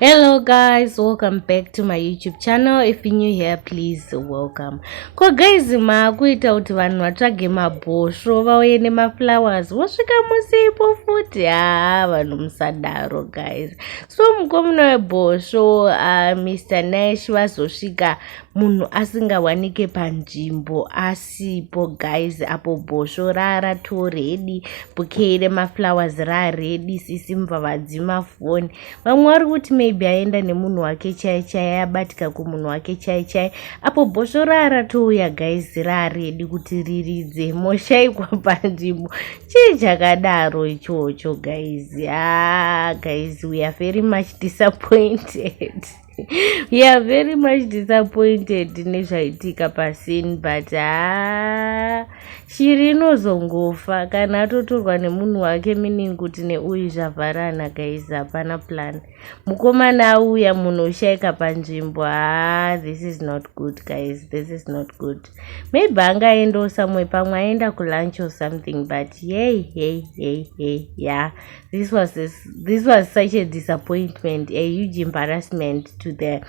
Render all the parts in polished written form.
Hello guys, welcome back to my YouTube channel. If you're new here, please welcome. Ko guys, kuita kuti vanhu vatsvage mabhosvo vauye nemaflowers vosvika musipo futi. Vanhu musadaro guys. So mukomana webhosvo Mr. Nash vazosvika munhu asingawanike panzvimbo asipo guys. Apo bhosvo ratoredi, bouquet remaflowers raredi, sisi mvavadzi mafoni. Vamwe vari kuti maybe aenda nemunhu wake chai abatika kumunhu wake chai. Apo bhosvo raratouya guys, raredi kuti riridze moshaikwa panzvimbo. Chii chakadaro ichocho guys? Guys, we are very much disappointed. We are very much disappointed nezvaitika pasini, but shiri inozongofa kana atotorwa nemunhu wake, meaning kuti neuyu zvavharana guys, hapana plan. Mukomana auya munhu ushaika panzvimbo. This is not good guys, this is not good. Maybe angaendawo somewhere, pamwe aenda kulunch or something, but yeah, this was such a disappointment, a huge embarrassment to the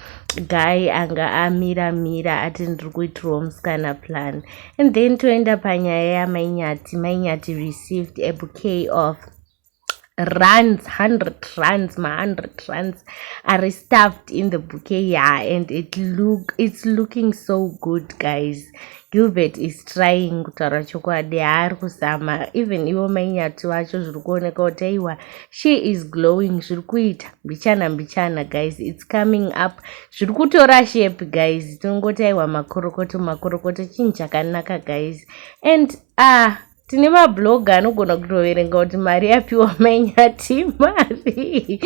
guy anga amira ati ndiri kuitirwa musikana plan. And then toenda panyaya yamainyati received a bouquet of rands, 100 rands are stuffed in the bouquet, and it's looking so good guys. Gilbert is trying kutaura chokwadi, haari kuzama. Even ivo mainyati vacho zviri kuoneka kuti aiwa, she is glowing, zviri kuita mbichana guys, it's coming up, zviri kutora shape guys. Tinongoti aiwa makorokoto chinhu chakanaka guys. And tine mabloga anogona kutoverenga kuti mari yapiwa mainyati mari.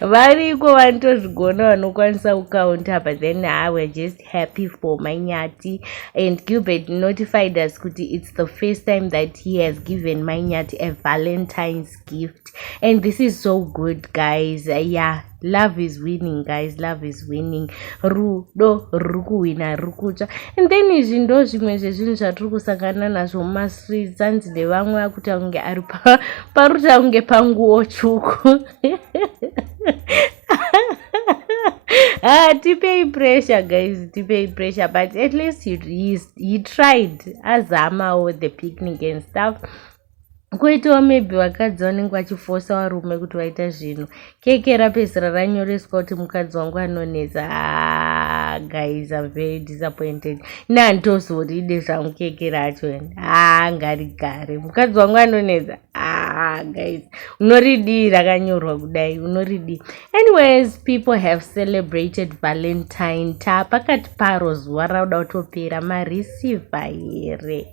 Variko vanotozvigona vanokwanisa kukaunta, but then we're just happy for mainyati. And Gilbert notified us kuti it's the first time that he has given mainyati a Valentine's gift, and this is so good guys. Love is winning guys, love is winning. Rudo rukuwina rukutsva. And then izvi ndo zvimwe zvezvinhu zvatiri kusangana nazvo mumastreets. Anzi nevamwe akuti aunge ari parutaunge panguo tsvuku. Tipei pressure guys, tipei pressure, but at least he tried. Azamawo the picnic and stuff. Kuitawo maybe vakadzi vanenge vachifosa varume kuti vaita zvinhu. Keke rapedzisira ranyoreswa kuti mukadzi wangu anonetsa. Guys, I'm very disappointed. Nandozoride zvangu keke racho. Ngarigare mukadzi wangu anonetsa. Guys, unoridii rakanyorwa kudai, unoridii? Anyways, people have celebrated Valentine. Pakati paro zuva rauda kutopera, mareceiver here.